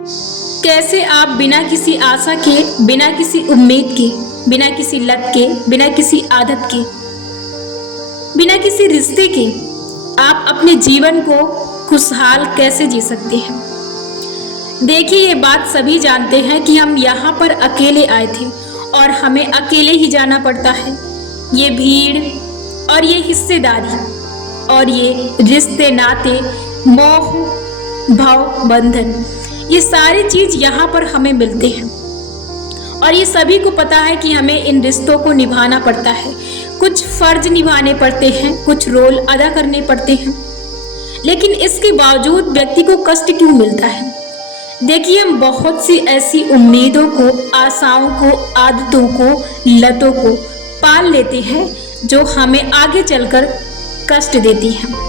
कैसे आप बिना किसी आशा के, बिना किसी उम्मीद के, बिना किसी लत के, बिना किसी आदत के, बिना किसी रिश्ते के आप अपने जीवन को खुशहाल कैसे जी सकते हैं। देखिए, ये बात सभी जानते हैं कि हम यहाँ पर अकेले आए थे और हमें अकेले ही जाना पड़ता है। ये भीड़ और ये हिस्सेदारी और ये रिश्ते नाते, मोह भाव बंधन, ये सारी चीज यहाँ पर हमें मिलते हैं और ये सभी को पता है कि हमें इन रिश्तों को निभाना पड़ता है। कुछ फर्ज निभाने पड़ते हैं, कुछ रोल अदा करने पड़ते हैं, लेकिन इसके बावजूद व्यक्ति को कष्ट क्यों मिलता है। देखिए, हम बहुत सी ऐसी उम्मीदों को, आशाओं को, आदतों को, लतों को पाल लेते हैं जो हमें आगे चलकर कष्ट देती हैं।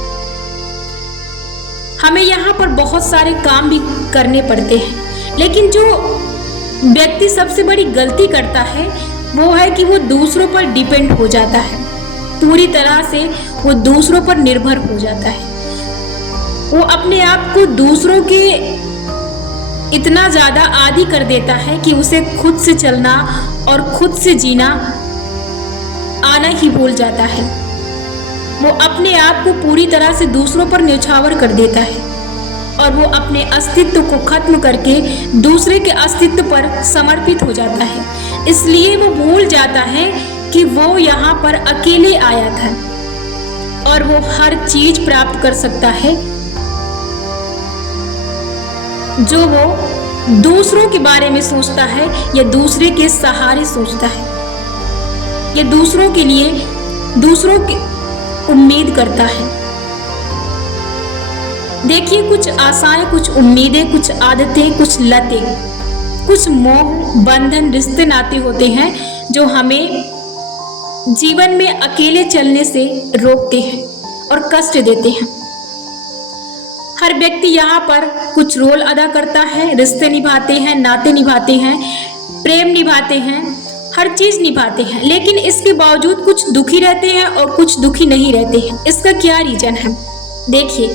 हमें यहाँ पर बहुत सारे काम भी करने पड़ते हैं, लेकिन जो व्यक्ति सबसे बड़ी गलती करता है वो है कि वो दूसरों पर डिपेंड हो जाता है, पूरी तरह से वो दूसरों पर निर्भर हो जाता है। वो अपने आप को दूसरों के इतना ज़्यादा आदी कर देता है कि उसे खुद से चलना और खुद से जीना आना ही भूल जाता है। वो अपने आप को पूरी तरह से दूसरों पर न्यौछावर कर देता है और वो अपने अस्तित्व को खत्म करके दूसरे के अस्तित्व पर समर्पित हो जाता है। इसलिए वो भूल जाता है कि वो यहाँ पर अकेले आया था और वो हर चीज प्राप्त कर सकता है जो वो दूसरों के बारे में सोचता है या दूसरे के सहारे सोचता है या दूसरों के लिए, दूसरों की उम्मीद करता है। देखिए, कुछ आशाएं, कुछ उम्मीदें, कुछ आदतें, कुछ लतें, कुछ मोह बंधन, रिश्ते नाते होते हैं जो हमें जीवन में अकेले चलने से रोकते हैं और कष्ट देते हैं। हर व्यक्ति यहाँ पर कुछ रोल अदा करता है, रिश्ते निभाते हैं, नाते निभाते हैं, प्रेम निभाते हैं, हर चीज निभाते हैं, लेकिन इसके बावजूद कुछ दुखी रहते हैं और कुछ दुखी नहीं रहते हैं। इसका क्या रीजन है? देखिए,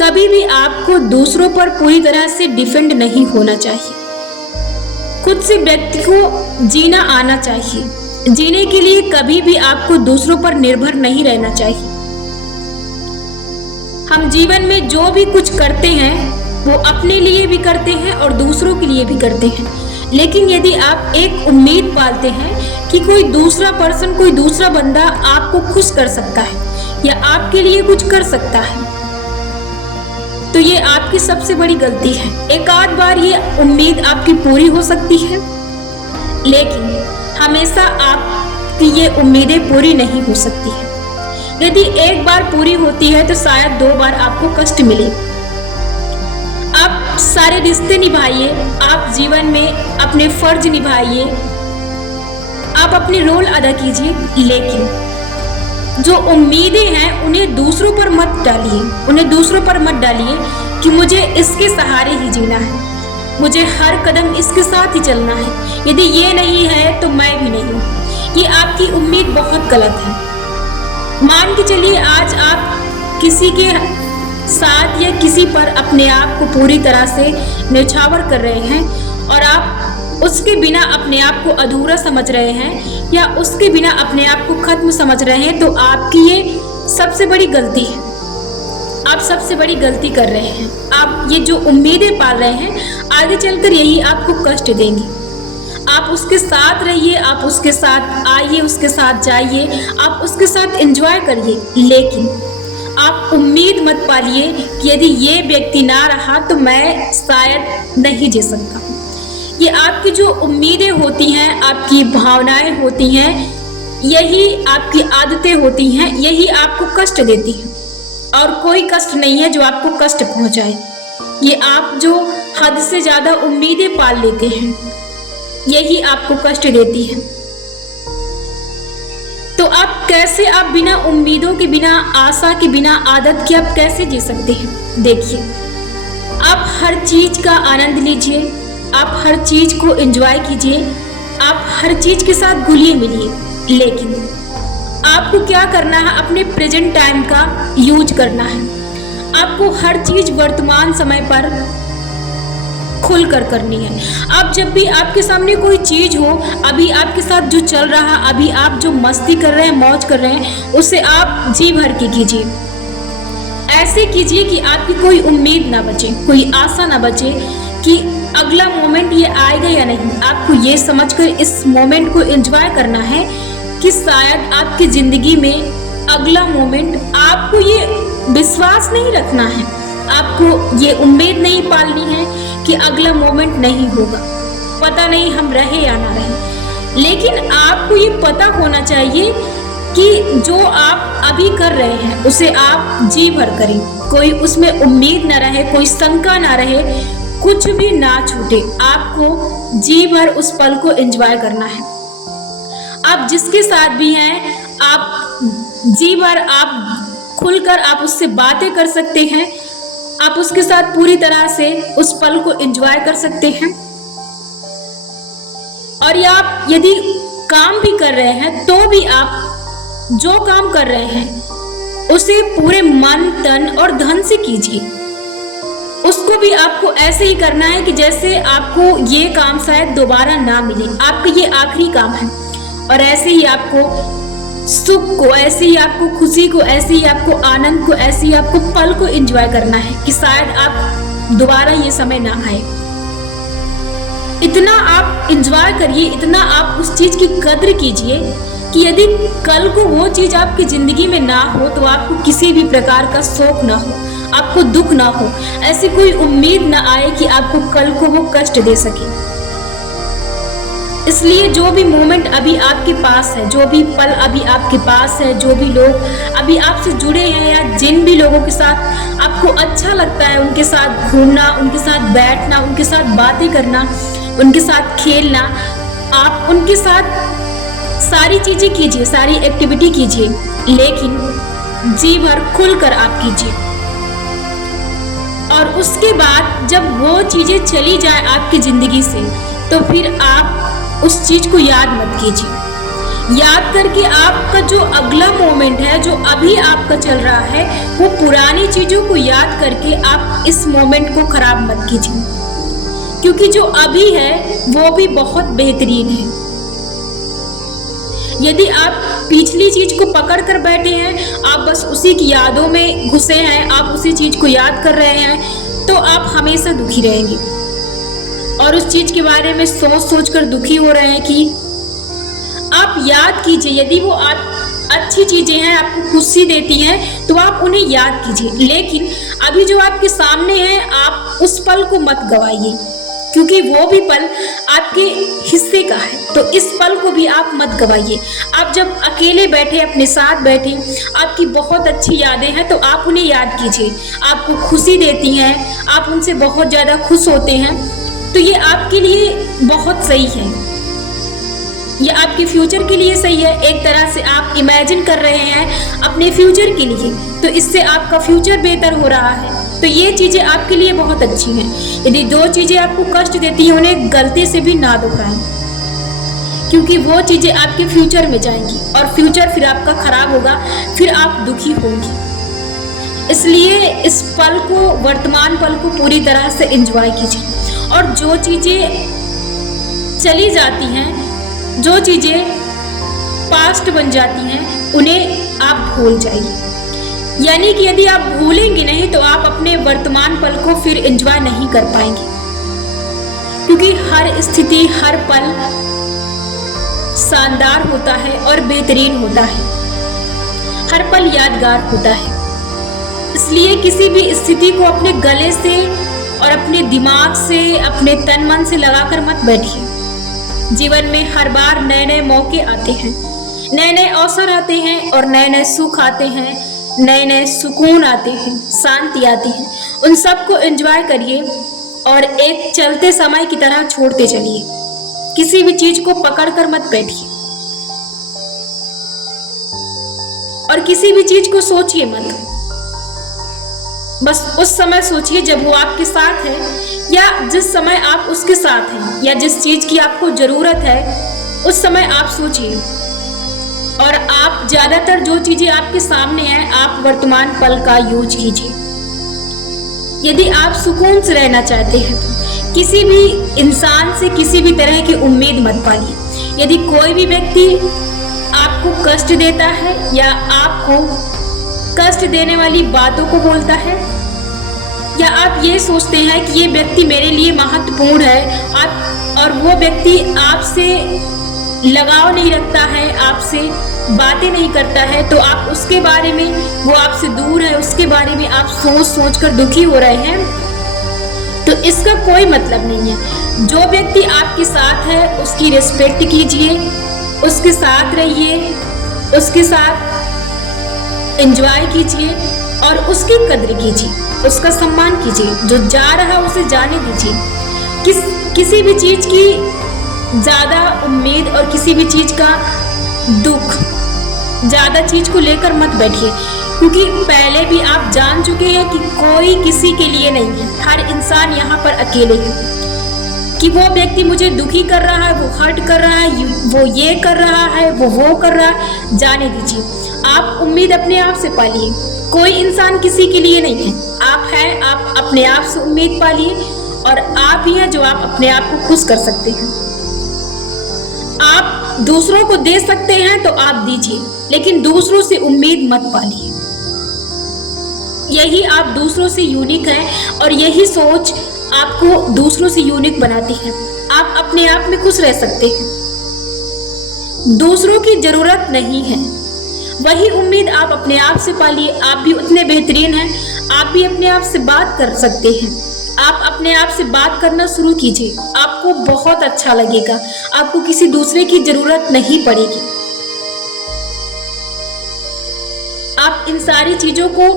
कभी भी आपको दूसरों पर पूरी तरह से डिपेंड नहीं होना चाहिए। खुद से व्यक्ति को जीना आना चाहिए। जीने के लिए कभी भी आपको दूसरों पर निर्भर नहीं रहना चाहिए। हम जीवन में जो भी कुछ करते हैं वो अपने लिए भी करते हैं और दूसरों के लिए भी करते हैं, लेकिन यदि आप एक उम्मीद पालते हैं कि कोई दूसरा पर्सन, कोई दूसरा बंदा आपको खुश कर सकता है या आपके लिए कुछ कर सकता है, तो ये आपकी सबसे बड़ी गलती है। एक आध बार ये उम्मीद आपकी पूरी हो सकती है, लेकिन हमेशा आपकी ये उम्मीदें पूरी नहीं हो सकती है। यदि एक बार पूरी होती है तो शायद 2 बार आपको कष्ट मिले। आप सारे रिश्ते निभाइए, आप जीवन में अपने फर्ज निभाइए, आप अपने रोल अदा कीजिए, लेकिन जो उम्मीदें हैं उन्हें दूसरों पर मत डालिए। उन्हें दूसरों पर मत डालिए कि मुझे इसके सहारे ही जीना है, मुझे हर कदम इसके साथ ही चलना है, यदि ये नहीं है तो मैं भी नहीं हूँ। ये आपकी उम्मीद बहुत गलत है। मान के चलिए आज आप किसी के साथ या किसी पर अपने आप को पूरी तरह से न्यौछावर कर रहे हैं और आप उसके बिना अपने आप को अधूरा समझ रहे हैं या उसके बिना अपने आप को खत्म समझ रहे हैं, तो आपकी ये सबसे बड़ी गलती है। आप सबसे बड़ी गलती कर रहे हैं। आप ये जो उम्मीदें पाल रहे हैं आगे चलकर यही आपको कष्ट देंगी। आप उसके साथ रहिए, आप उसके साथ आइए, उसके साथ जाइए, आप उसके साथ एंजॉय करिए, लेकिन आप उम्मीद मत पालिए कि यदि ये व्यक्ति ना रहा तो मैं शायद नहीं जी सकता। ये आपकी जो उम्मीदें होती हैं, आपकी भावनाएं होती हैं, यही आपकी आदतें होती हैं, यही आपको कष्ट देती हैं और कोई कष्ट नहीं है जो आपको कष्ट पहुंचाए। ये आप जो हद से ज़्यादा उम्मीदें पाल लेते हैं यही आपको कष्ट देती है। तो आप बिना उम्मीदों के, बिना आशा के, बिना आदत के आप कैसे जी सकते हैं? देखिए, आप हर चीज का आनंद लीजिए, आप हर चीज को एंजॉय कीजिए, आप हर चीज के साथ घुलिए मिलिए, लेकिन आपको क्या करना है? अपने प्रेजेंट टाइम का यूज करना है। आपको हर चीज वर्तमान समय पर खुलकर करनी है। आप जब भी आपके सामने कोई चीज़ हो, अभी आपके साथ जो चल रहा, अभी आप जो मस्ती कर रहे हैं, मौज कर रहे हैं, उसे आप जी भर के कीजिए। ऐसे कीजिए कि आपकी कोई उम्मीद ना बचे, कोई आशा ना बचे कि अगला मोमेंट ये आएगा या नहीं। आपको ये समझकर इस मोमेंट को एंजॉय करना है कि शायद आपकी ज़िंदगी में अगला मोमेंट, आपको ये विश्वास नहीं रखना है, आपको ये उम्मीद नहीं पालनी है कि अगला मोमेंट नहीं होगा, पता नहीं हम रहे या ना रहे। लेकिन आपको ये पता होना चाहिए कि जो आप अभी कर रहे हैं उसे आप जी भर करें, कोई उसमें उम्मीद ना रहे, कोई शंका ना रहे, कुछ भी ना छूटे। आपको जी भर उस पल को एंजॉय करना है। आप जिसके साथ भी हैं, आप जी भर, आप खुलकर आप उससे बातें कर सकते हैं, आप उसके साथ पूरी तरह से उस पल को एंजॉय कर सकते हैं। और आप यदि काम भी कर रहे हैं तो भी आप जो काम कर रहे हैं उसे पूरे मन, तन और धन से कीजिए। उसको भी आपको ऐसे ही करना है कि जैसे आपको ये काम शायद दोबारा ना मिले, आपका ये आखिरी काम है। और ऐसे ही आपको सुख को, ऐसे ही आपको खुशी को, ऐसे ही आपको आनंद को, ऐसे ही आपको पल को एंजॉय करना है कि शायद आप दोबारा ये समय ना आए। इतना आप एंजॉय करिए, इतना आप उस चीज की कद्र कीजिए कि यदि कल को वो चीज आपकी जिंदगी में ना हो तो आपको किसी भी प्रकार का शोक ना हो, आपको दुख ना हो, ऐसी कोई उम्मीद ना आए कि आपको कल को वो कष्ट दे सके। इसलिए जो भी मोमेंट अभी आपके पास है, जो भी पल अभी आपके पास है, जो भी लोग अभी आपसे जुड़े हैं या जिन भी लोगों के साथ आपको अच्छा लगता है, उनके साथ घूमना, उनके साथ बैठना, उनके साथ बातें करना, उनके साथ खेलना, आप उनके साथ सारी चीजें कीजिए, सारी एक्टिविटी कीजिए, लेकिन जी भर खुलकर आप कीजिए। और उसके बाद जब वो चीजें चली जाए आपकी जिंदगी से, तो फिर आप उस चीज को याद मत कीजिए। याद करके आपका जो अगला मोमेंट है, जो अभी आपका चल रहा है, वो पुरानी चीजों को याद करके आप इस मोमेंट को खराब मत कीजिए, क्योंकि जो अभी है वो भी बहुत बेहतरीन है। यदि आप पिछली चीज को पकड़ कर बैठे हैं, आप बस उसी की यादों में घुसे हैं, आप उसी चीज को याद कर रहे हैं, तो आप हमेशा दुखी रहेंगे। और उस चीज के बारे में सोच सोच कर दुखी हो रहे हैं कि आप याद कीजिए। यदि वो आप अच्छी चीजें हैं, आपको खुशी देती हैं, तो आप उन्हें याद कीजिए। लेकिन अभी जो आपके सामने है, आप उस पल को मत गवाइए, क्योंकि वो भी पल आपके हिस्से का है। तो इस पल को भी आप मत गवाइए। आप जब अकेले बैठे, अपने साथ बैठे, आपकी बहुत अच्छी यादें हैं, तो आप उन्हें याद कीजिए। आपको खुशी देती हैं, आप उनसे बहुत ज़्यादा खुश होते हैं, तो ये आपके लिए बहुत सही है, ये आपके फ्यूचर के लिए सही है। एक तरह से आप इमेजिन कर रहे हैं अपने फ्यूचर के लिए, तो इससे आपका फ्यूचर बेहतर हो रहा है। तो ये चीज़ें आपके लिए बहुत अच्छी हैं। यदि दो चीज़ें आपको कष्ट देती हैं, उन्हें गलती से भी ना दोहराएं, क्योंकि वो चीज़ें आपके फ्यूचर में जाएंगी और फ्यूचर फिर आपका खराब होगा, फिर आप दुखी होंगे। इसलिए इस पल को, वर्तमान पल को पूरी तरह से एंजॉय कीजिए। और जो चीज़ें चली जाती हैं, जो चीज़ें पास्ट बन जाती हैं, उन्हें आप भूल जाइए। यानी कि यदि आप भूलेंगे नहीं तो आप अपने वर्तमान पल को फिर एंजॉय नहीं कर पाएंगे, क्योंकि हर स्थिति, हर पल शानदार होता है और बेहतरीन होता है, हर पल यादगार होता है। इसलिए किसी भी स्थिति को अपने गले से और अपने दिमाग से, अपने तन मन से लगाकर मत बैठिए। जीवन में हर बार नए नए मौके आते हैं, नए नए अवसर आते हैं और नए नए सुख आते हैं, नए नए सुकून आते हैं, शांति आती है। उन सब को एंजॉय करिए और एक चलते समय की तरह छोड़ते चलिए। किसी भी चीज को पकड़कर मत बैठिए और किसी भी चीज को सोचिए मत। बस उस समय सोचिए जब वो आपके साथ है, या जिस समय आप उसके साथ हैं, या जिस चीज की आपको जरूरत है उस समय आप सोचिए। और आप ज्यादातर जो चीजें आपके सामने हैं, आप वर्तमान पल का यूज कीजिए। यदि आप सुकून से रहना चाहते हैं, किसी भी इंसान से किसी भी तरह की उम्मीद मत पालिए। यदि कोई भी व्यक्ति आपको कष्ट देता है या आपको कष्ट देने वाली बातों को बोलता है, या आप ये सोचते हैं कि ये व्यक्ति मेरे लिए महत्वपूर्ण है, और वो व्यक्ति आपसे लगाव नहीं रखता है, आपसे बातें नहीं करता है, तो आप उसके बारे में, वो आपसे दूर है, उसके बारे में आप सोच कर दुखी हो रहे हैं, तो इसका कोई मतलब नहीं है। जो व्यक्ति आपके साथ है उसकी रिस्पेक्ट कीजिए, उसके साथ रहिए, उसके साथ एंजॉय कीजिए और उसकी कद्र कीजिए, उसका सम्मान कीजिए। जो जा रहा उसे जाने दीजिए। किसी भी चीज की ज्यादा उम्मीद और किसी भी चीज का दुख, ज्यादा चीज को लेकर मत बैठिए, क्योंकि पहले भी आप जान चुके हैं कि कोई किसी के लिए नहीं है। हर इंसान यहाँ पर अकेले है। कि वो व्यक्ति मुझे दुखी कर रहा है, वो हर्ट कर रहा है, वो ये कर रहा है, वो कर रहा है, जाने दीजिए। आप उम्मीद अपने आप से पालिए। कोई इंसान किसी के लिए नहीं है। आप हैं, आप अपने आप से उम्मीद पालिए, और आप ही हैं जो आप अपने आप को खुश कर सकते हैं। आप दूसरों को दे सकते हैं तो आप दीजिए, लेकिन दूसरों से उम्मीद मत पालिए। यही आप दूसरों से यूनिक हैं, और यही सोच आपको दूसरों से यूनिक बनाती है। आप अपने आप में खुश रह सकते हैं, दूसरों की जरूरत नहीं है। वही उम्मीद आप अपने आप से पालिए। आप भी उतने बेहतरीन हैं, आप भी अपने आप से बात कर सकते हैं। आप अपने आप से बात करना शुरू कीजिए, आपको बहुत अच्छा लगेगा। आपको किसी दूसरे की जरूरत नहीं पड़ेगी। आप इन सारी चीजों को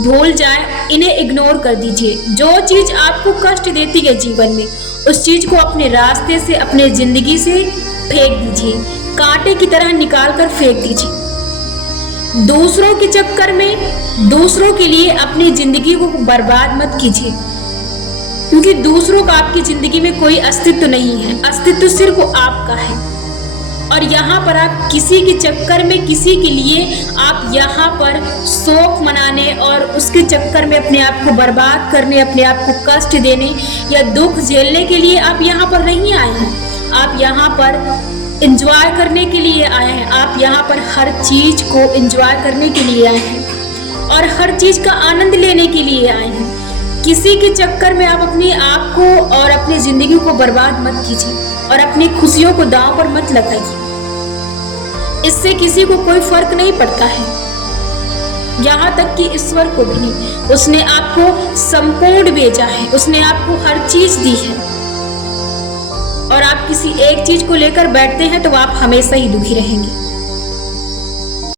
भूल जाए, इन्हें इग्नोर कर दीजिए। जो चीज आपको कष्ट देती है जीवन में, उस चीज को अपने रास्ते से, अपने जिंदगी से फेंक दीजिए, कांटे की तरह निकाल कर फेंक दीजिए। दूसरों के चक्कर में, दूसरों के लिए अपनी जिंदगी को बर्बाद मत कीजिए, क्योंकि दूसरों का आपकी जिंदगी में कोई अस्तित्व नहीं है। अस्तित्व सिर्फ आपका है। और यहाँ पर आप किसी के चक्कर में, किसी के लिए आप यहाँ पर शौक मनाने और उसके चक्कर में अपने आप को बर्बाद करने, अपने आप को कष्ट देने या दुख झेलने के लिए आप यहाँ पर नहीं आए हैं। आप यहाँ पर एंजॉय करने के लिए आए हैं। आप यहाँ पर हर चीज को एंजॉय करने के लिए आए हैं और हर चीज का आनंद लेने के लिए आए हैं। किसी के चक्कर में आप अपने आप को और अपनी जिंदगी को बर्बाद मत कीजिए और अपनी खुशियों को दांव पर मत लगाइए। इससे किसी को कोई फर्क नहीं पड़ता है, यहाँ तक कि ईश्वर को भी नहीं। उसने आपको संपूर्ण भेजा है, उसने आपको हर चीज दी है, और आप किसी एक चीज को लेकर बैठते हैं तो आप हमेशा ही दुखी रहेंगे।